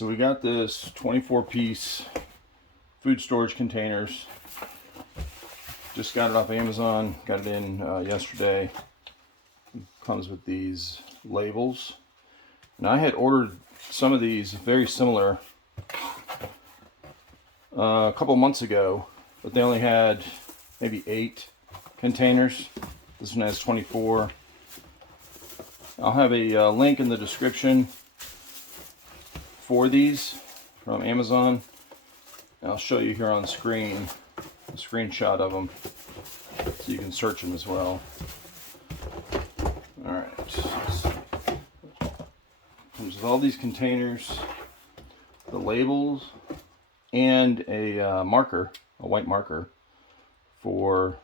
So we got this 24-piece food storage containers. Just got it off Amazon. Got it in yesterday. It comes with these labels. And I had ordered some of these very similar a couple months ago, but they only had maybe 8 containers. This one has 24. I'll have a link in the description for these from Amazon. And I'll show you here on screen a screenshot of them so you can search them as well. All right, comes with all these containers, the labels, and a marker, a white marker for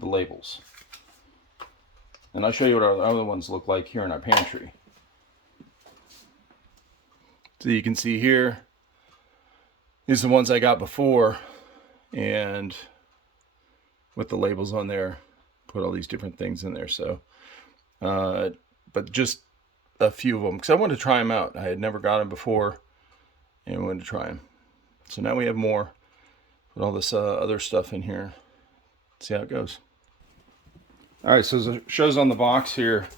the labels. And I'll show you what our other ones look like here in our pantry. So you can see here, these are the ones I got before, and with the labels on there, put all these different things in there. So, but just a few of them, because I wanted to try them out. I had never got them before, and I wanted to try them. So now we have more. Put all this other stuff in here. See how it goes. All right, so it shows on the box here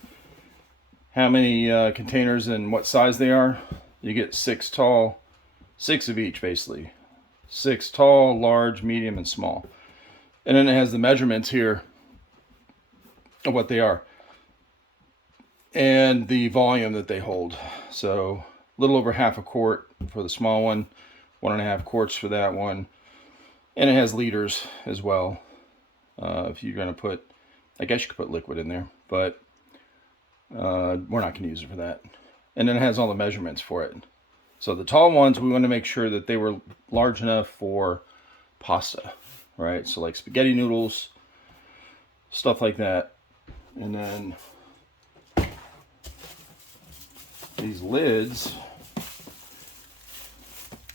how many containers and what size they are. You get 6 tall, 6 of each basically. 6 tall, large, medium, and small. And then it has the measurements here of what they are. And the volume that they hold. So a little over half a quart for the small one, 1.5 quarts for that one. And it has liters as well. If you're going to put, I guess you could put liquid in there, but we're not going to use it for that. And then it has all the measurements for it. So the tall ones, we want to make sure that they were large enough for pasta, right? So like spaghetti noodles, stuff like that. And then these lids,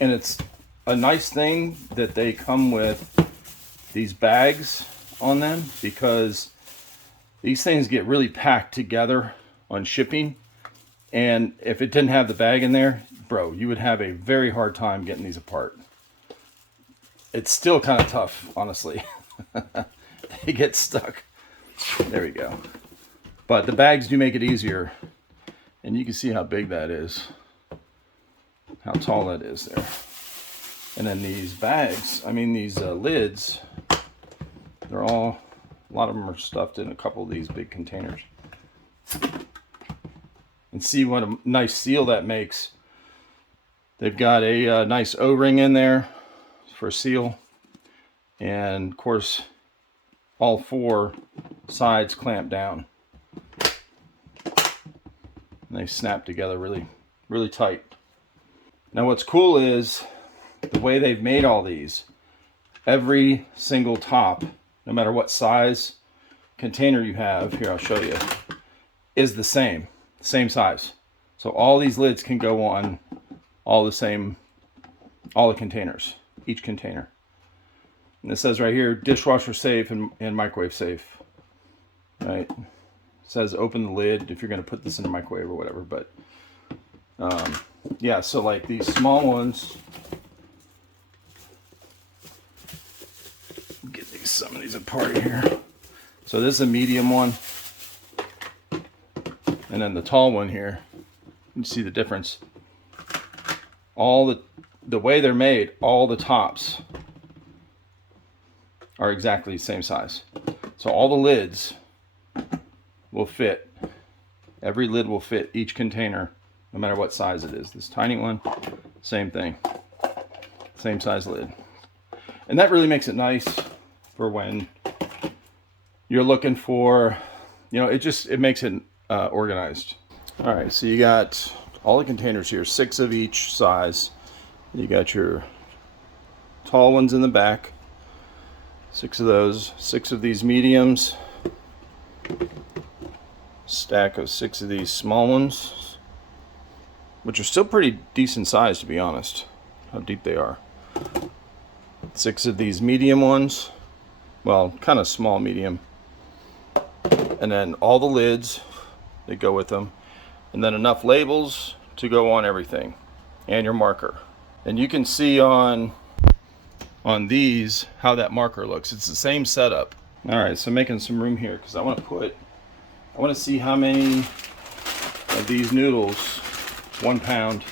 and it's a nice thing that they come with these bags on them, because these things get really packed together on shipping. And if it didn't have the bag in there, bro, you would have a very hard time getting these apart. It's still kind of tough, honestly. They get stuck. There we go. But the bags do make it easier. And you can see how big that is. How tall that is there. And then these bags, these lids, they're all, a lot of them are stuffed in a couple of these big containers. And see what a nice seal that makes. They've got a nice O-ring in there for seal. And of course, all 4 sides clamp down. And they snap together really, really tight. Now what's cool is the way they've made all these. Every single top, no matter what size container you have, here I'll show you, is the same size. So all these lids can go on all the containers, each container. And it says right here, dishwasher safe and microwave safe, right? It says open the lid if you're going to put this in a microwave or whatever. But yeah, so like these small ones, get some of these apart here. So this is a medium one. And then the tall one here, you see the difference. All the way they're made, all the tops are exactly the same size. So all the lids will fit. Every lid will fit each container, no matter what size it is. This tiny one, same thing. Same size lid. And that really makes it nice for when you're looking for, it makes it organized. All right, so you got all the containers here, 6 of each size. You got your tall ones in the back, 6 of those, 6 of these mediums, stack of 6 of these small ones, which are still pretty decent size, to be honest, how deep they are. 6 of these medium ones, well, kind of small medium, and then all the lids that go with them, and then enough labels to go on everything. and your marker. And you can see on these how that marker looks. It's the same setup. All right, so making some room here because I want to see how many of these noodles, 1 pound.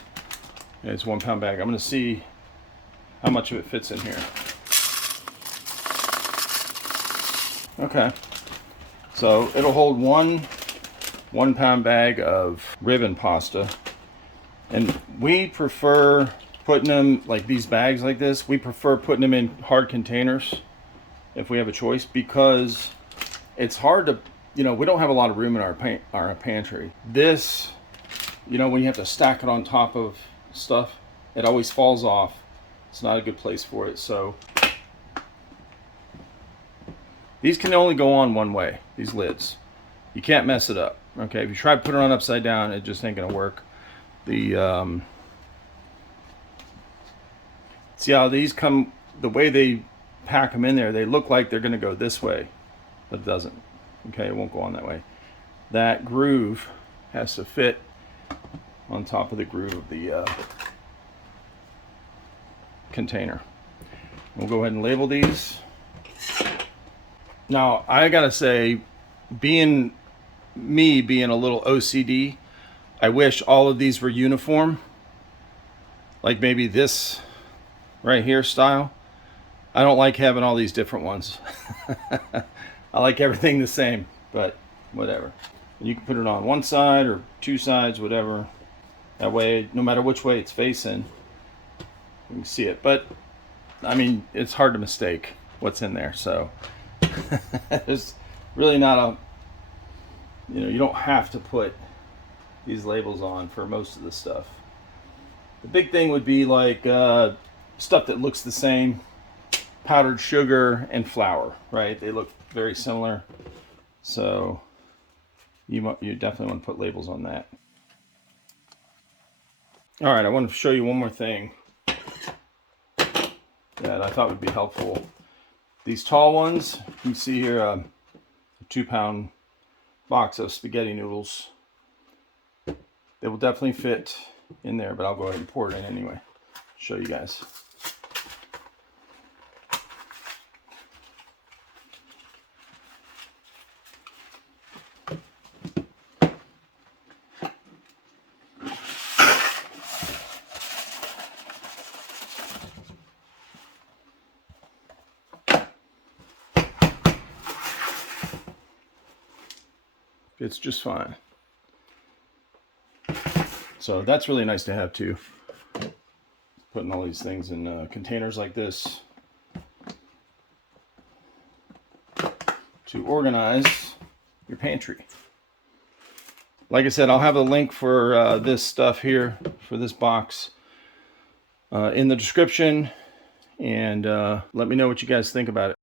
Yeah, it's 1 pound bag. I'm going to see how much of it fits in here. Okay, so it'll hold one pound bag of ribbon pasta, and we prefer putting them like these bags like this. We prefer putting them in hard containers if we have a choice, because it's hard to, you know, we don't have a lot of room in our pantry. This, you know, when you have to stack it on top of stuff, it always falls off. It's not a good place for it. So these can only go on one way, these lids. You can't mess it up. Okay, if you try to put it on upside down, it just ain't gonna work. The see how these come, the way they pack them in there, they look like they're gonna go this way, but it doesn't. Okay, it won't go on that way. That groove has to fit on top of the groove of the container. We'll go ahead and label these. Now, I gotta say, being a little OCD, I wish all of these were uniform. Like maybe this right here style. I don't like having all these different ones. I like everything the same, but whatever. You can put it on one side or two sides, whatever. That way, no matter which way it's facing, you can see it. But I mean, it's hard to mistake what's in there. So there's really not a, you know, you don't have to put these labels on for most of the stuff. The big thing would be like stuff that looks the same, powdered sugar and flour, right? They look very similar. So you definitely want to put labels on that. All right, I want to show you one more thing that I thought would be helpful. These tall ones, you can see here a 2 pound box of spaghetti noodles. They will definitely fit in there, but I'll go ahead and pour it in anyway. Show you guys. It's just fine. So that's really nice to have too. Putting all these things in containers like this to organize your pantry. Like I said, I'll have a link for this stuff here, for this box, in the description, and let me know what you guys think about it.